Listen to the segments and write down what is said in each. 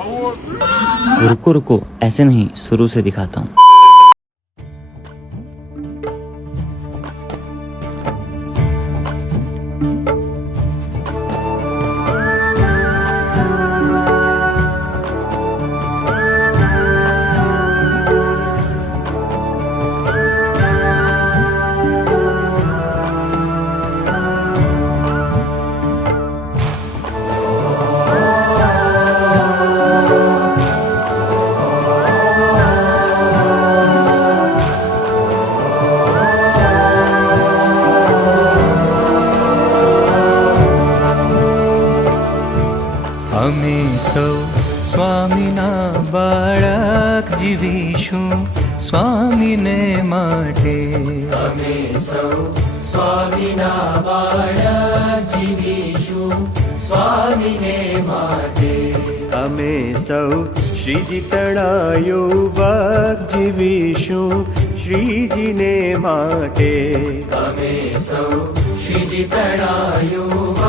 रुको रुको, ऐसे नहीं, शुरू से दिखाता हूँ। અમે સૌ સ્વામીના બાળક જીવીશું સ્વામીને માટે. અમે સૌ સ્વામીના બાળક જીવીશું સ્વામીને માટે. અમે સૌ શ્રીજી તણાયુવક જીવીશું શ્રીજીને માટે. અમે સૌ શ્રીજી તણાયુવક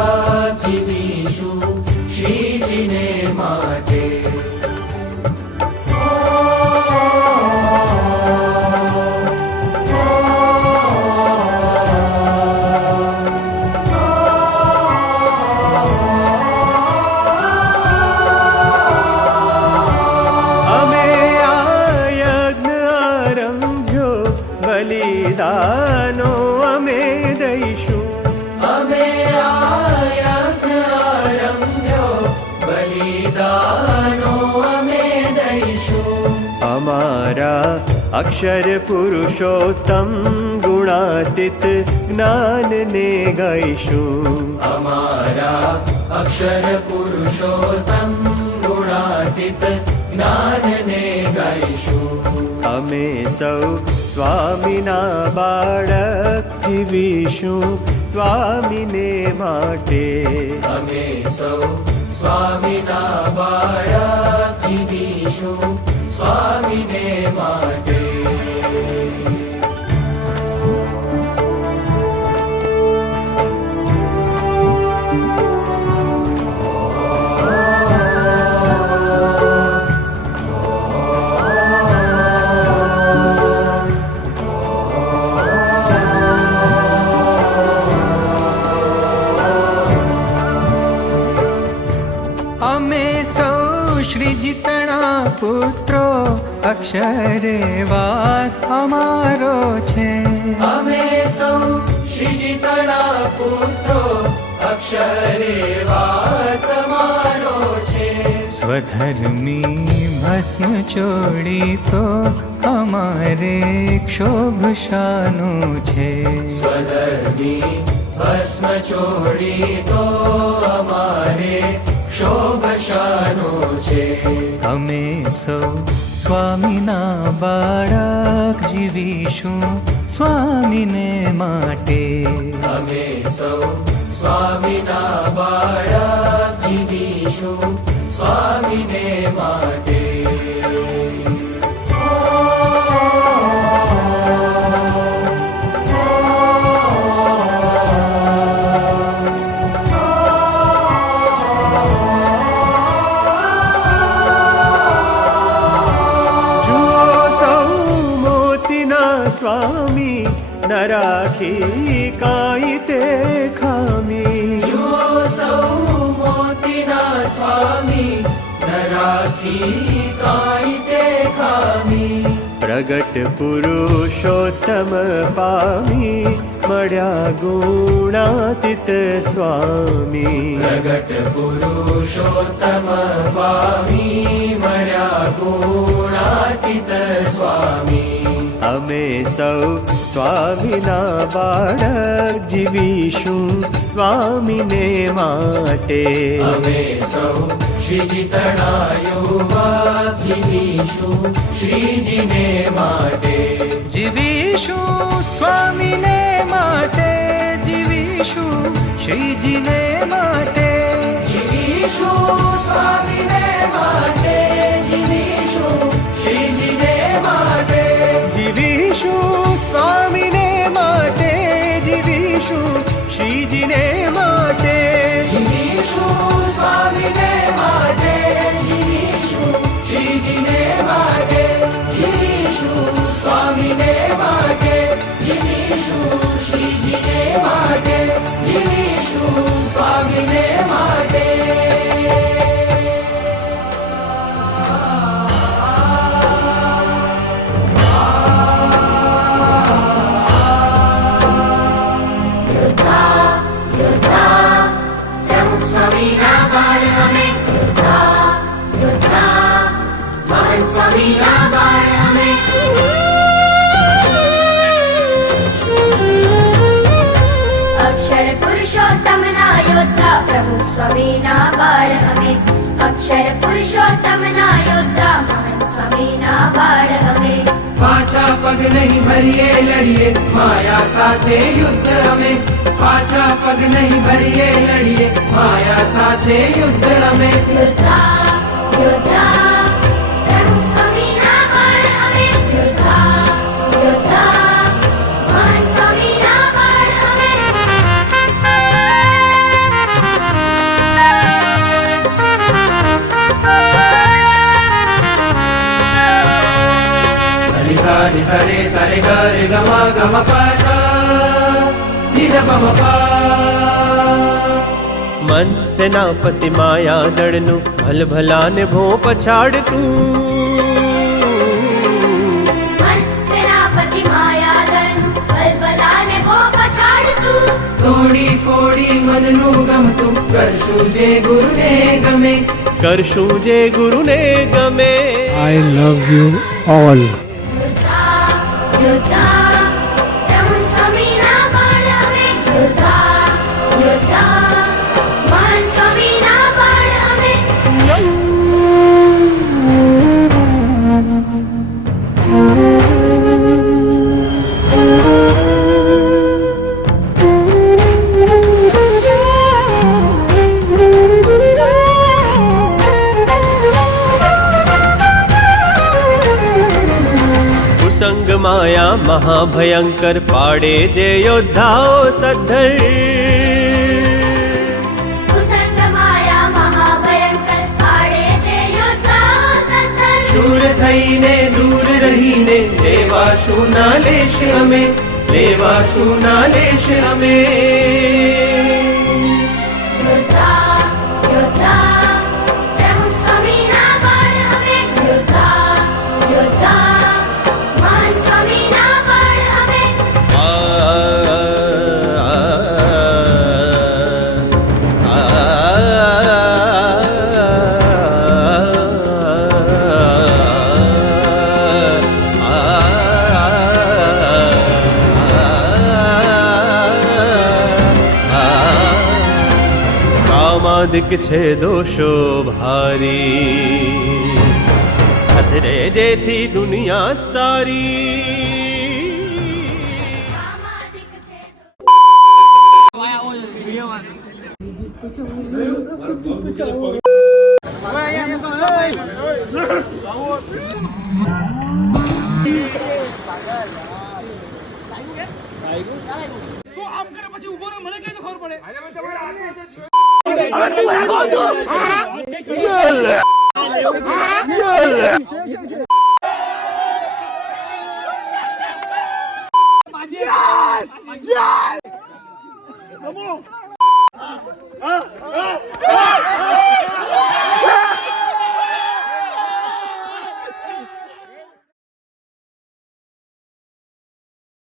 જીવીશું શ્રીજીને માટે. બલિદાનો અમે દઈશું. અમે આરંભ્યો બલિદાનો અમે દઈશું. અમારા અક્ષર પુરુષોત્તમ ગુણાતીત જ્ઞાનને ગાઈશું. અમારા અક્ષર પુરુષોત્તમ ગુણાતીત જ્ઞાનને ગાઈશું. અમે સૌ સ્વામીના બાળક જીવીશું સ્વામીને માટે. અમે સૌ સ્વામીના બાળક જીવીશું સ્વામીને માટે. અમે સૌ શ્રીજી તણા પુત્રો અક્ષરે વાસ અમારો છે. અમે સૌ શ્રીજી તણા પુત્રો અક્ષરે વાસ અમારો છે. સ્વધર્મી ભસ્મ ચોડી તો અમારે ક્ષોભશાનું છે. સ્વધર્મી ભસ્મ છોડી તો અમારે શોભશાનો છે. અમે સૌ સ્વામીના બાળક જીવીશું સ્વામીને માટે. અમે સૌ સ્વામીના બાળક જીવીશું સ્વામીને માટે. સ્વામી ન રાખી કાંઈ તે ખામી. જુઓ સૌ મોતીના સ્વામી ન રાખી કાંઈ તે ખામી. પ્રગટ પુરુષોત્તમ પામી મળ્યા ગુણાતીત સ્વામી. પ્રગટ પુરુષોત્તમ પામી મળ્યા ગુણાતીત સ્વામી. અમે સૌ સ્વામીના બાળક જીવીશું સ્વામીને માટે. અમે સૌ શ્રીજી તણાયુવક જીવીશું શ્રીજીને માટે. જીવીશું સ્વામીને માટે. જીવીશું શ્રીજીને માટે. જીવીશું સ્વામીને માટે. જીવીશું શ્રીજીને માટે. જીવીશું સ્વામીને માટે. જીવીશું શ્રીજીને માટે. જીવીશું સ્વામીને માટે. જીવીશું સ્વામીના બાળ અમે અક્ષર પુરુષોત્તમના યોદ્ધા મહંત સ્વામીના બાળ અમે પાછા પગ નહીં ભરીએ લડીએ માયા સાથે યુદ્ધ અમે પાછા પગ નહીં ભરીએ લડીએ માયા સાથે યુદ્ધ અમે યોદ્ધા યોદ્ધા પ્રભુ સ્વામીના બાળ અમે યોદ્ધા યોદ્ધા મહંત સ્વામીના બાળ અમે નિ સા રે સા રે ગ રે ગ મ પ ધ નિ ધ પ મ પ મન સેનાપતિ માયા દળનું ભલભલાને ભો પછાડતું મન સેનાપતિ માયા દળનું ભલભલાને ભો પછાડતું તોડી ફોડી મનનું ગમતું કરશું જે ગુરુને ગમે કરશું જે ગુરુને ગમે I love you all. યોદ્ધા યોદ્ધા પ્રભુ સ્વામીના બાળ અમે યોદ્ધા યોદ્ધા મહંત સ્વામીના બાળ અમે કુસંગ માયા મહાભયંકર પાડે જે યોદ્ધાઓ સદ્ધર કુસંગ માયા મહાભયંકર પાડે છે યોદ્ધા સત્તર શૂર થઈને દૂર રહીને લેવાશું ના લેશ અમે લેવાશું ના લેશ અમે યોદ્ધા યોદ્ધા પ્રભુ સ્વામીના બાળ અમે યોદ્ધા યોદ્ધા મહંત સ્વામીના બાળ અમે કામાદિક છે દોષો ભારી ખતરે જેથી દુનિયા સારી કામાદિક છે Yes!